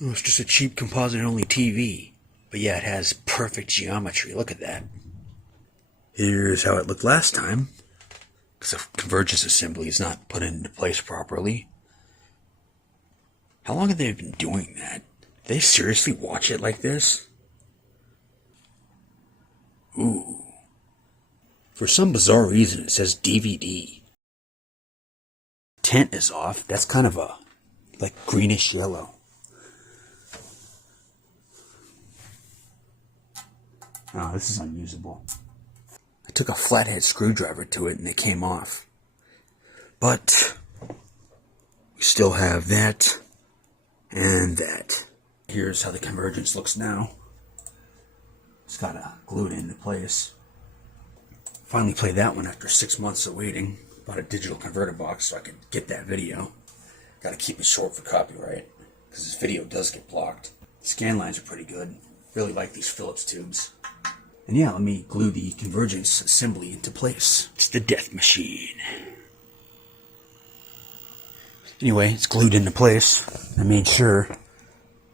Oh, it's just a cheap composite-only TV. But yeah, it has perfect geometry. Look at that. Here's how it looked last time. Because the convergence assembly is not put into place properly. How long have they been doing that? Do they seriously watch it like this? Ooh. For some bizarre reason, it says DVD. Tint is off. That's kind of a, like, greenish yellow. Oh, this is unusable. I took a flathead screwdriver to it and it came off. But we still have that and that. Here's how the convergence looks now. It's got to glue it into place. Finally played that one after 6 months of waiting. Bought a digital converter box so I could get that video. Got to keep it short for copyright because this video does get blocked. Scan lines are pretty good. Really like these Phillips tubes. And yeah, let me glue the convergence assembly into place. It's the death machine. Anyway, it's glued into place. I made sure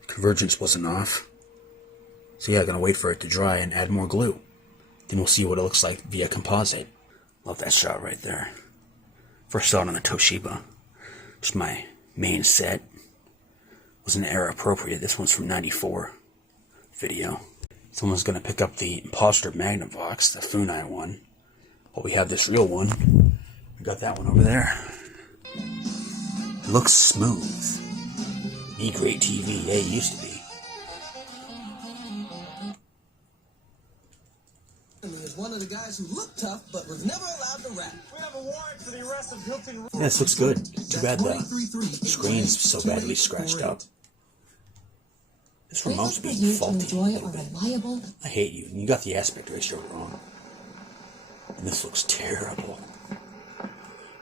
convergence wasn't off. So yeah, I'm gonna wait for it to dry and add more glue. Then we'll see what it looks like via composite. Love that shot right there. First saw it on the Toshiba. Just my main set. Wasn't era appropriate. This one's from '94 video. Someone's gonna pick up the imposter Magnavox, the Funai one. But we have this real one. We got that one over there. It looks smooth. E-grade TV, yeah, it used to be. Is one of the guys who looked tough but was never allowed to rap. We have a warrant for the arrest of Hilton. Yeah, this looks good. Too bad the screen's so badly scratched up. This remote's being faulty. I hate you. You got the aspect ratio wrong. And this looks terrible.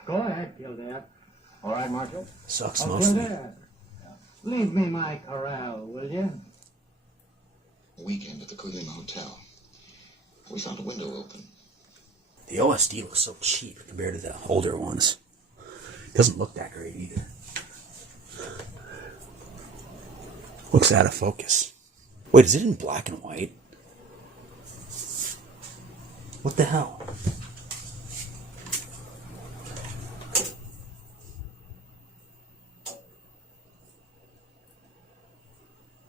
Go ahead, Kildare. All right, Marshal? Sucks mostly. Leave me my corral, will you? A weekend at the Colima Hotel. We found a window open. The OSD looks so cheap compared to the older ones. It doesn't look that great either. Looks out of focus. Wait, is it in black and white? What the hell?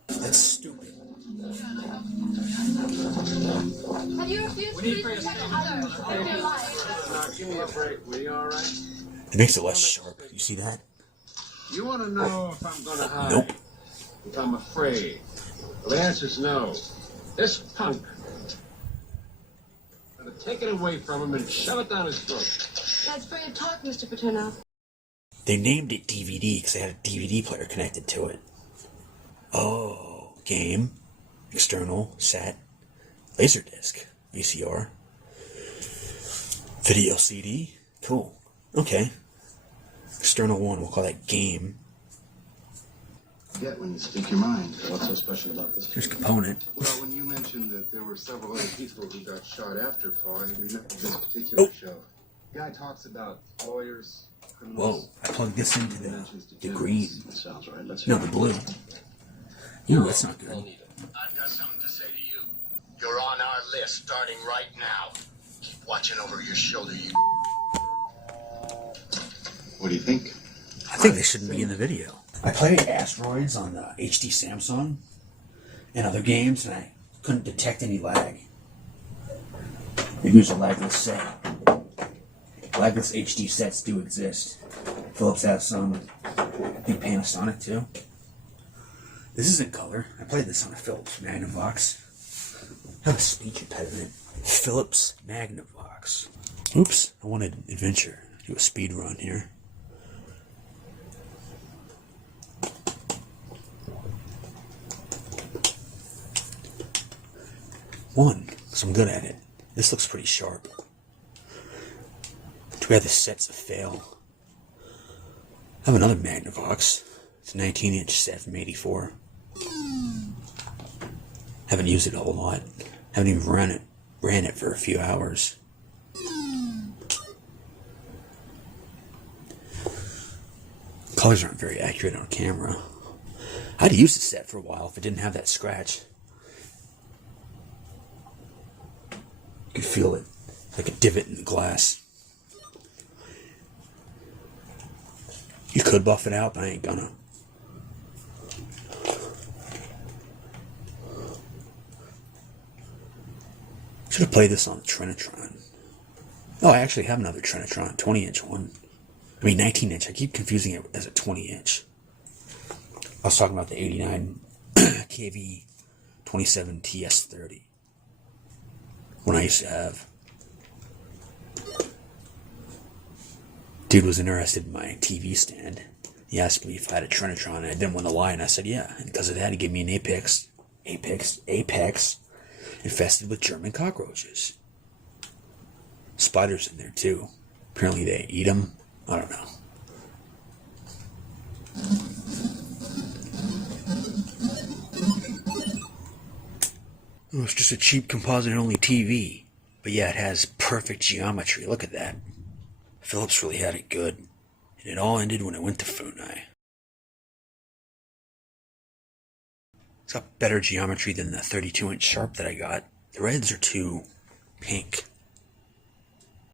That's stupid. Have you refused to protect others with your life? Give me a break, will you, all right? It makes it less sharp. You see that? You want to know if I'm going to hide? Nope. If I'm afraid? Well, the answer's no. This punk. I'm going to take it away from him and shove it down his throat. That's free of talk, Mr. Paterno. They named it DVD because they had a DVD player connected to it. Oh, game, external, set, Laserdisc, VCR, video CD, cool, okay. External one, we'll call that game. Get when you speak your mind. What's so special about this? Here's component. Well, when you mentioned that there were several other people who got shot after Paul, I remember this particular show. The guy talks about lawyers, criminals. Whoa, I plugged this into the green. That sounds right. Let's No, the blue. Ooh, that's not good. I've got something to say to you. You're on our list starting right now. Keep watching over your shoulder, you. What do you think? I think they shouldn't be in the video. I played Asteroids on the HD Samsung and other games, and I couldn't detect any lag. Maybe it was a lagless set. Lagless HD sets do exist. Philips has some. I think Panasonic too. This isn't color. I played this on a Philips Magnavox. I have a speech impediment. Philips Magnavox. Oops, I wanted adventure. Do a speed run here. One, because I'm good at it. This looks pretty sharp. Too bad the set's a fail. I have another Magnavox. It's a 19-inch set from '84. Haven't used it a whole lot. Haven't even ran it for a few hours. Colors aren't very accurate on camera. I'd use the set for a while if it didn't have that scratch. You could feel it, like a divot in the glass. You could buff it out, but I ain't gonna. Should have played this on the Trinitron. Oh, I actually have another Trinitron, 20-inch one. I mean, 19-inch. I keep confusing it as a 20-inch. I was talking about the 89 kV 27 TS30. One I used to have. Dude was interested in my TV stand. He asked me if I had a Trinitron, and I didn't want to lie, and I said yeah. And because of that, he gave me an Apex infested with German cockroaches. Spiders in there too. Apparently they eat them. I don't know. Oh, it's just a cheap composite-only TV. But yeah, it has perfect geometry. Look at that. Philips really had it good. And it all ended when it went to Funai. It's got better geometry than the 32-inch Sharp that I got. The reds are too pink.